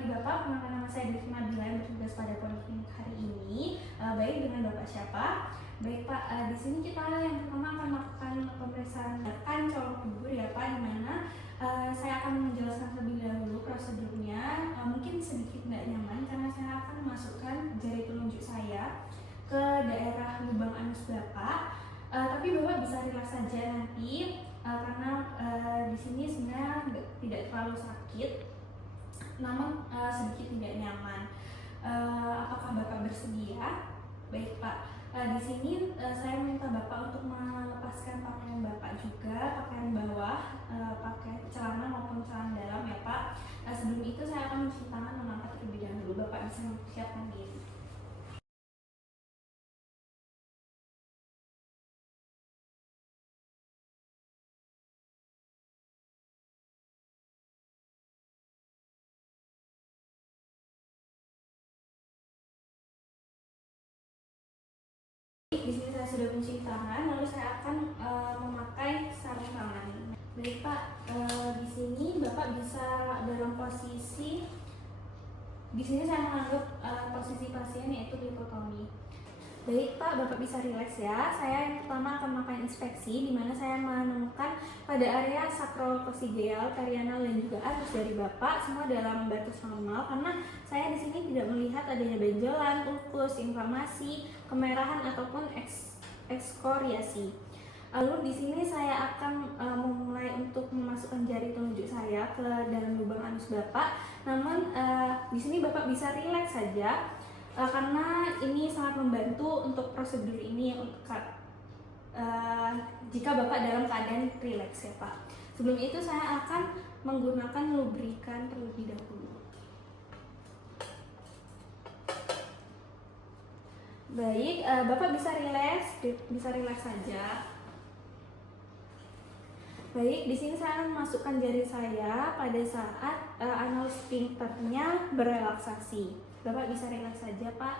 pagi Bapak, perkenalkan nama saya Devi Nabila yang bertugas pada Poliklinik hari ini. Baik, dengan Bapak siapa? Baik Pak, di sini kita yang pertama akan melakukan pemeriksaan colok dubur ya Pak, di mana saya akan menjelaskan terlebih dahulu prosedurnya. Mungkin sedikit tidak nyaman karena saya akan memasukkan jari telunjuk saya ke daerah lubang anus Bapak. Tapi Bapak bisa rileks saja nanti karena di sini sebenarnya tidak terlalu sakit, namun sedikit tidak nyaman. Apakah Bapak bersedia? Baik Pak, di sini saya minta Bapak untuk melepaskan pakaian Bapak juga, pakaian bawah, pakai celana maupun celana dalam ya Pak. Sebelum itu saya akan mencuci tangan mengangkat terlebih dahulu. Bapak bisa mempersiapkan diri. Di sini saya sudah mencuci tangan, lalu saya akan memakai sarung tangan. Baik Pak, di sini Bapak bisa dalam posisi, di sini saya menganggap posisi pasien yaitu litotomi. Baik Pak, Bapak bisa rileks ya. Saya yang pertama akan melakukan inspeksi, di mana saya menemukan pada area sakrococcygeal, perianal dan juga anus dari Bapak semua dalam batas normal, karena saya di sini tidak melihat adanya benjolan, ulkus, inflamasi, kemerahan ataupun ekskoriasi. Lalu di sini saya akan memulai untuk memasukkan jari telunjuk saya ke dalam lubang anus Bapak. Namun di sini Bapak bisa rileks saja karena ini sangat membantu untuk prosedur ini jika Bapak dalam keadaan rileks ya Pak. Sebelum itu saya akan menggunakan lubrikan terlebih dahulu. Baik, Bapak bisa rileks saja. Baik, di sini saya akan memasukkan jari saya pada saat anal sphincternya berelaksasi. Bapak bisa rileks saja, Pak.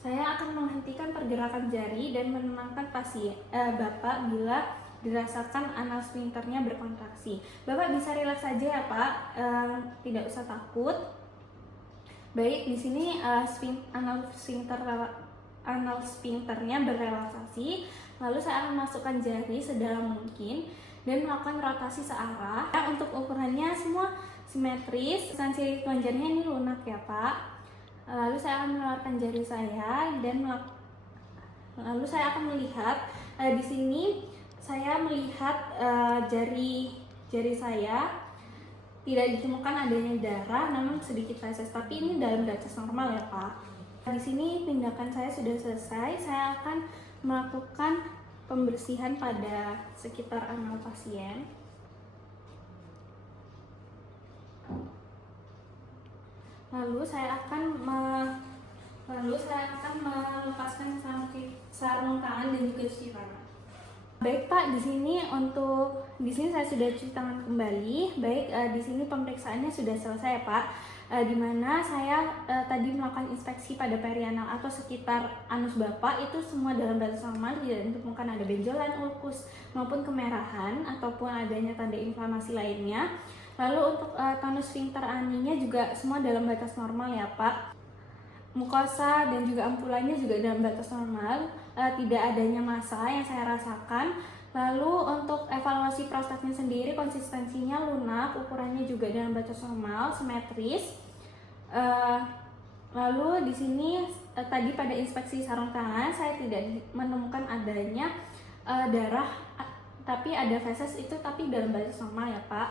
Saya akan menghentikan pergerakan jari dan menenangkan pasien Bapak bila dirasakan anal sphincternya berkontraksi. Bapak bisa rileks saja ya, Pak. Tidak usah takut. Baik, di sini anal sphincternya berrelaksasi. Lalu saya akan masukkan jari sedalam mungkin dan melakukan rotasi searah. Untuk ukurannya semua simetris, sensi lonjarnya ini lunak ya Pak. Lalu saya akan mengeluarkan jari saya dan lalu saya akan melihat di sini saya melihat jari saya tidak ditemukan adanya darah, namun sedikit feses. Tapi ini dalam batas normal ya Pak. Di sini tindakan saya sudah selesai. Saya akan melakukan pembersihan pada sekitar anal pasien. Lalu saya akan melepaskan sarung tangan dan juga cuci tangan. Baik Pak, di sini saya sudah cuci tangan kembali. Baik, di sini pemeriksaannya sudah selesai Pak. Di mana saya tadi melakukan inspeksi pada perianal atau sekitar anus Bapak, itu semua dalam batas normal, tidak ditemukan ada benjolan, ulkus maupun kemerahan ataupun adanya tanda inflamasi lainnya. Lalu untuk tonus sphincter aninya juga semua dalam batas normal ya Pak. Mukosa dan juga ampulannya juga dalam batas normal, tidak adanya massa yang saya rasakan. Lalu untuk evaluasi prostatnya sendiri, konsistensinya lunak, ukurannya juga dalam batas normal, simetris. Lalu di sini tadi pada inspeksi sarung tangan saya tidak menemukan adanya darah, tapi ada feses itu tapi dalam batas normal ya Pak.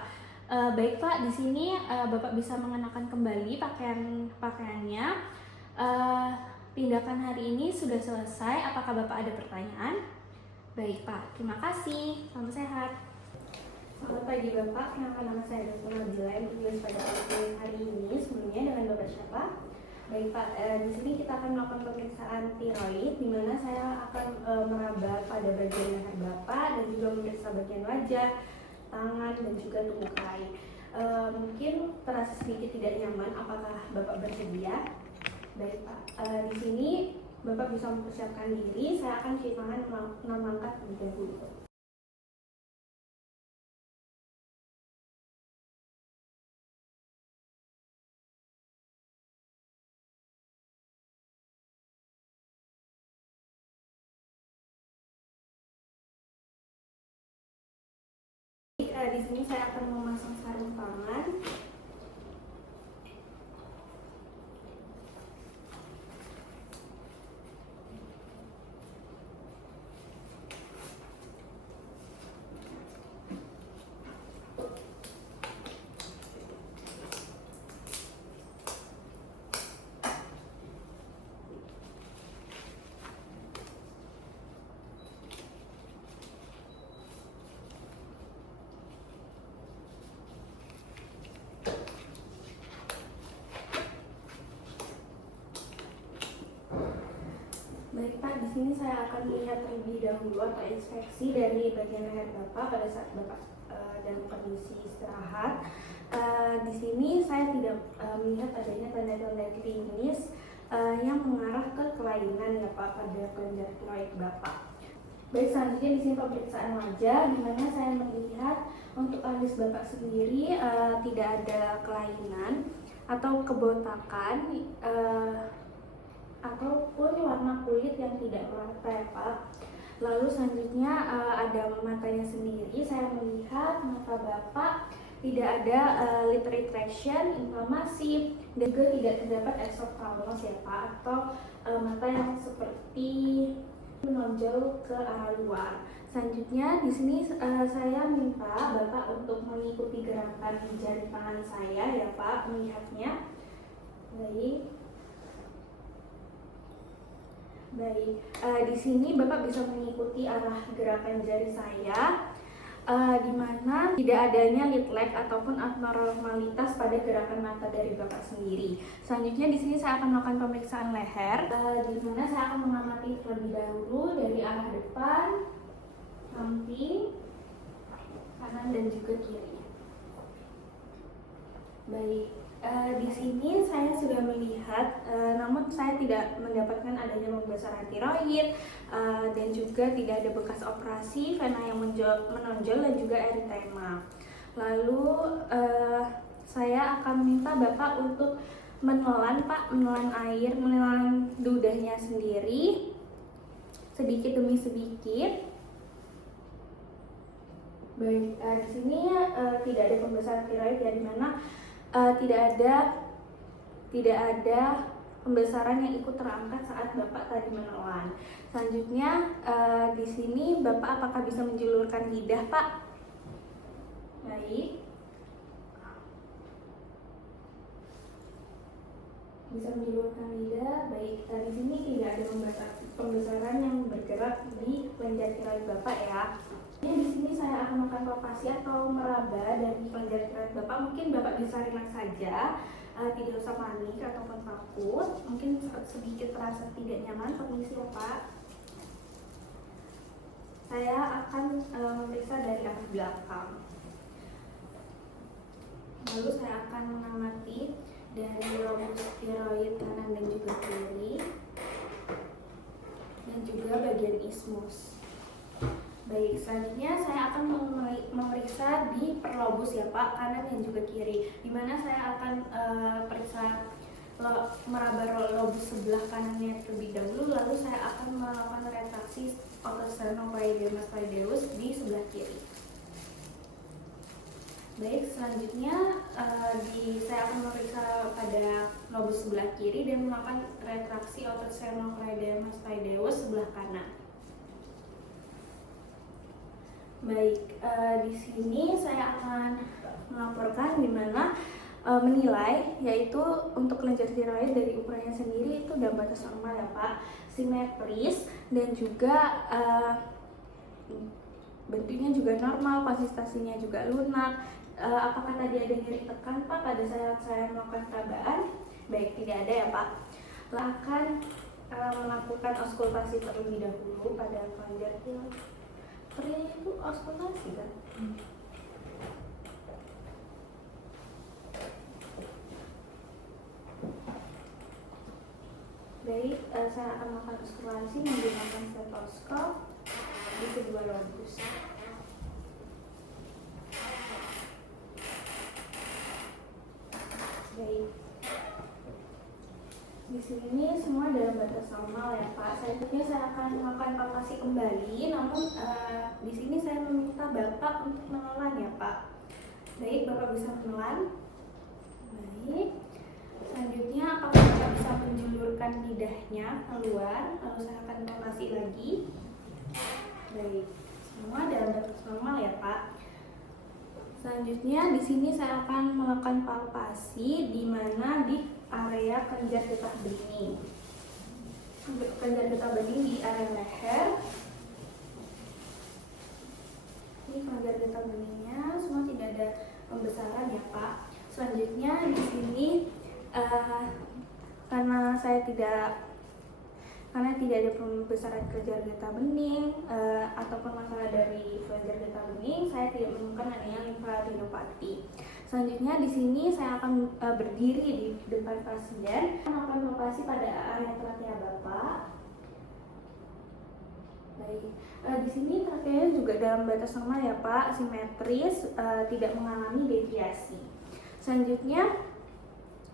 Baik Pak, di sini Bapak bisa mengenakan kembali pakaiannya. Tindakan hari ini sudah selesai. Apakah Bapak ada pertanyaan? Baik Pak, terima kasih. Salam sehat. Selamat pagi Bapak, kenalkan nama saya Devi Nabila yang bertugas pada Poliklinik hari ini. Sebelumnya dengan Bapak siapa? Baik Pak, di sini kita akan melakukan pemeriksaan tiroid, di mana saya akan meraba pada bagian leher Bapak dan juga memeriksa bagian wajah, tangan dan juga tungkai. Mungkin terasa sedikit tidak nyaman. Apakah Bapak bersedia? Baik Pak, di sini Bapak bisa mempersiapkan diri. Saya akan cuci tangan 6 langkah terlebih dahulu. di sini saya akan memasang sarung tangan. Baik Pak, di sini saya akan melihat terlebih dahulu atau inspeksi dari bagian leher Bapak pada saat Bapak dalam kondisi istirahat. Di sini saya tidak melihat adanya tanda-tanda klinis yang mengarah ke kelainan ya Pak pada kelenjar tiroid Bapak. Baik, selanjutnya di sini pemeriksaan wajah, di mana saya melihat untuk alis Bapak sendiri tidak ada kelainan atau kebotakan ataupun warna kulit yang tidak merata ya Pak. Lalu selanjutnya ada matanya sendiri, saya melihat mata Bapak tidak ada lid retraction, inflamasi, dan juga tidak terdapat exophthalmos ya Pak, atau mata yang seperti menonjol ke arah luar. Selanjutnya di sini saya minta Bapak untuk mengikuti gerakan jari tangan saya ya Pak, melihatnya. Baik, di sini Bapak bisa mengikuti arah gerakan jari saya, di mana tidak adanya lid lag ataupun abnormalitas pada gerakan mata dari Bapak sendiri. Selanjutnya di sini saya akan melakukan pemeriksaan leher, di mana saya akan mengamati terlebih dahulu dari arah depan, samping, kanan dan juga kiri. Baik. Di sini saya sudah melihat, namun saya tidak mendapatkan adanya pembesaran tiroid dan juga tidak ada bekas operasi, vena yang menonjol dan juga eritema. Lalu saya akan minta Bapak untuk menelan Pak, menelan air, menelan ludahnya sendiri sedikit demi sedikit. Baik, di sini tidak ada pembesaran tiroid ya, di mana tidak ada pembesaran yang ikut terangkat saat Bapak tadi menelan. Selanjutnya di sini Bapak apakah bisa menjulurkan lidah Pak? Baik, bisa menjulurkan lidah. Baik, di sini tidak ada pembesaran yang bergerak di kelenjar tiroid Bapak ya. Di sini saya akan melakukan palpasi atau meraba dari kelenjar tiroid Bapak. Mungkin Bapak bisa rileks saja, tidak usah panik ataupun takut. Mungkin sedikit terasa tidak nyaman, permisi ya Pak. Saya akan memeriksa dari arah belakang. Lalu saya akan mengamati dari lobus tiroid kanan dan juga kiri, dan juga bagian ismus. Baik, selanjutnya saya akan memeriksa di perlobus ya Pak, kanan dan juga kiri, dimana saya akan meraba lobus sebelah kanannya terlebih dahulu, lalu saya akan melakukan retraksi otot sternocleidomastoideus stenochleidomastoideus di sebelah kiri. Baik, selanjutnya saya akan memeriksa pada lobus sebelah kiri dan melakukan retraksi otot sternocleidomastoideus sebelah kanan. Baik, di sini saya akan melaporkan di mana menilai, yaitu untuk kelenjar tiroid dari ukurannya sendiri itu dalam batas normal ya Pak, simetris dan juga bentuknya juga normal, konsistensinya juga lunak. Apakah tadi ada nyeri tekan Pak pada saat saya melakukan perabaan? Baik, tidak ada ya Pak. Saya akan melakukan auskultasi terlebih dahulu pada kelenjar tiroid. Perih itu auskultasi kan? Baik, saya akan melakukan auskultasi menggunakan stetoskop di kedua lobus. Baik. Di sini semua dalam batas normal ya Pak. Selanjutnya saya akan melakukan palpasi kembali, namun di sini saya meminta Bapak untuk menelan ya Pak. Baik, Bapak bisa menelan. Baik. Selanjutnya apakah Bapak bisa menjulurkan lidahnya keluar, lalu saya akan palpasi lagi. Baik, semua dalam batas normal ya Pak. Selanjutnya di sini saya akan melakukan palpasi di mana di area kelenjar getah bening. Kelenjar getah bening di area leher. Ini kelenjar getah beningnya semua tidak ada pembesaran ya Pak. Selanjutnya di sini karena tidak ada pembesaran kelenjar getah bening ataupun masalah dari kelenjar getah bening, saya tidak menemukan adanya limfadenopati. Selanjutnya di sini saya akan berdiri di depan pasien, melakukan palpasi pada area trakea Bapak. Baik, di sini trakeanya juga dalam batas normal ya Pak, simetris, tidak mengalami deviasi. Selanjutnya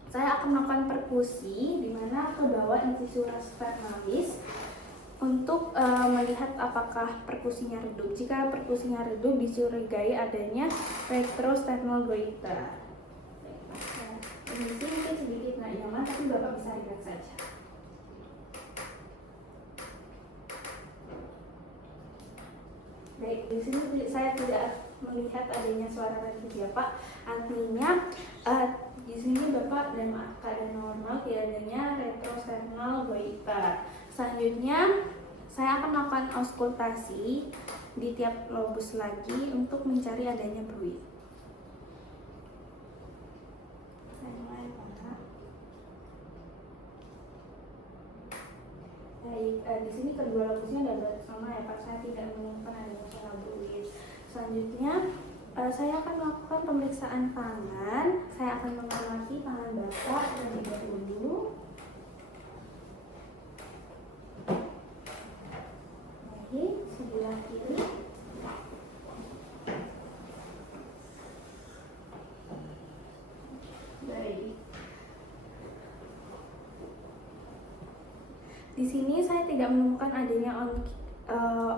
saya akan melakukan perkusi di mana ke bawah incisuralis vernalis untuk melihat apakah perkusinya redup. Jika perkusinya redup, dicurigai adanya retrosternal goiter. Ini mungkin sedikit nggak nyaman, tapi Bapak bisa lihat saja. Baik, di sini saya tidak melihat adanya suara radiasi ya Pak. Artinya di sini Bapak dalam keadaan normal, tidak adanya retrosternal goiter. Selanjutnya saya akan melakukan auskultasi di tiap lobus lagi untuk mencari adanya bruit. Saya mulai Pak. Baik, di sini kedua lobusnya ada sama ya Pak. Saya tidak menemukan adanya suara bruit. Selanjutnya saya akan melakukan pemeriksaan tangan. Saya akan mengamati tangan Bapak terlebih dahulu. Baik, sebelah kiri. Baik. Di sini saya tidak menemukan adanya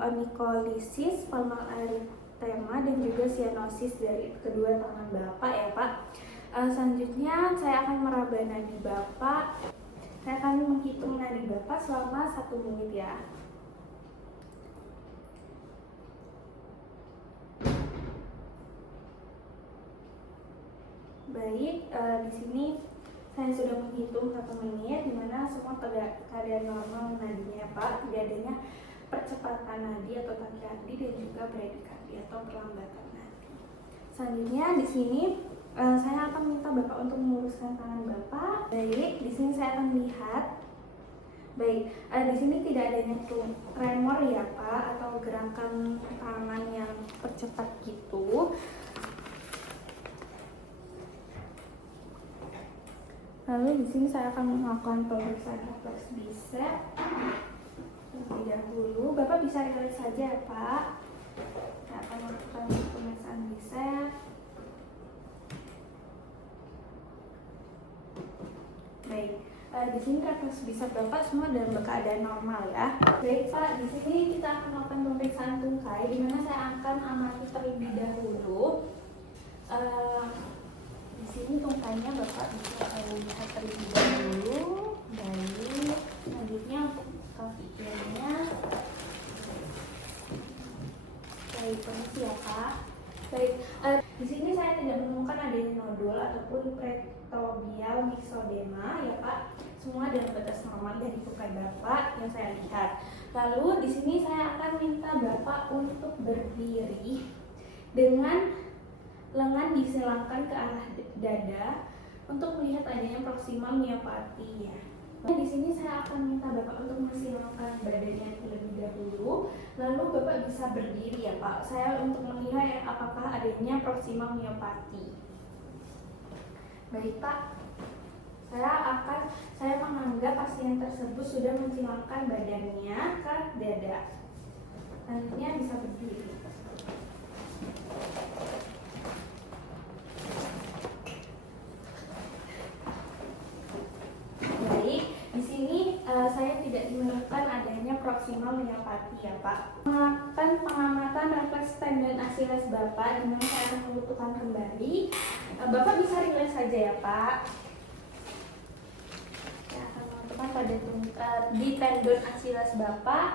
onycholisis, palmar erythema dan juga cyanosis dari kedua tangan Bapak ya Pak. Selanjutnya saya akan meraba nadi Bapak. Saya akan menghitung nadi Bapak selama 1 menit ya. Baik, di sini saya sudah menghitung 1 menit, di mana semua keadaan normal nadinya ya Pak. Tidak adanya percepatan nadi atau takyardi dan juga bradykardi atau perlambatan nadi. Selanjutnya di sini saya akan minta Bapak untuk meluruskan tangan Bapak. Baik, di sini saya akan lihat. Baik, di sini tidak adanya tremor ya Pak atau gerakan tangan yang percepat gitu. Lalu di sini saya akan melakukan pemeriksaan refleks bisep terlebih dahulu. Bapak bisa relax saja ya Pak. Saya akan melakukan pemeriksaan bisep. Baik, di sini refleks bisep Bapak semua dalam keadaan normal ya. Baik Pak, di sini kita akan melakukan pemeriksaan tungkai, di mana saya akan amati terlebih dahulu. Di sini tungkainya Bapak bisa lihat terlebih dahulu. Baik, selanjutnya untuk kaki kirinya. Baik, permisi ya Pak. Baik, di sini saya tidak menemukan adanya nodul ataupun pretobial myxodema ya Pak. Semua dalam batas normal dari tungkai Bapak yang saya lihat. Lalu di sini saya akan minta Bapak untuk berdiri dengan lengan disilangkan ke arah dada untuk melihat adanya proximal myopathy ya. Nah, di sini saya akan minta Bapak untuk mensilangkan badannya terlebih dahulu, lalu Bapak bisa berdiri ya Pak. Saya untuk melihat apakah adanya proximal myopathy. Baik Pak, saya menganggap pasien tersebut sudah mensilangkan badannya ke dada. Selanjutnya bisa berdiri. Baik, di lagi ya Pak. Melakukan pengamatan refleks tendon Achilles Bapak, dimana saya akan melumpuhkan kembali. Bapak bisa relax saja ya Pak. Saya akan melumpuhkan pada di tendon Achilles Bapak.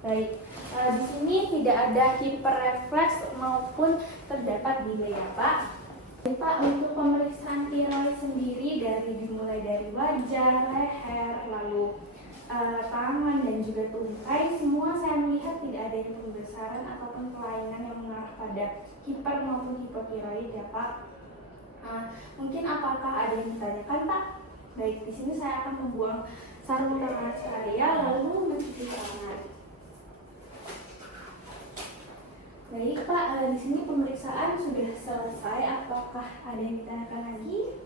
Baik, di sini tidak ada hiperrefleks maupun terdapat delay ya Pak. Pak, untuk pemeriksaan tiroid sendiri dimulai dari wajah, leher, lalu tangan dan juga tungkai, semua saya melihat tidak ada yang pembesaran ataupun kelainan yang mengarah pada hiper maupun hipotiroid ya Pak. Mungkin apakah ada yang ditanyakan Pak? Baik, di sini saya akan membuang sarung tangan saya lalu mencuci tangan. Baik Pak, di sini pemeriksaan sudah selesai. Apakah ada yang ditanyakan lagi?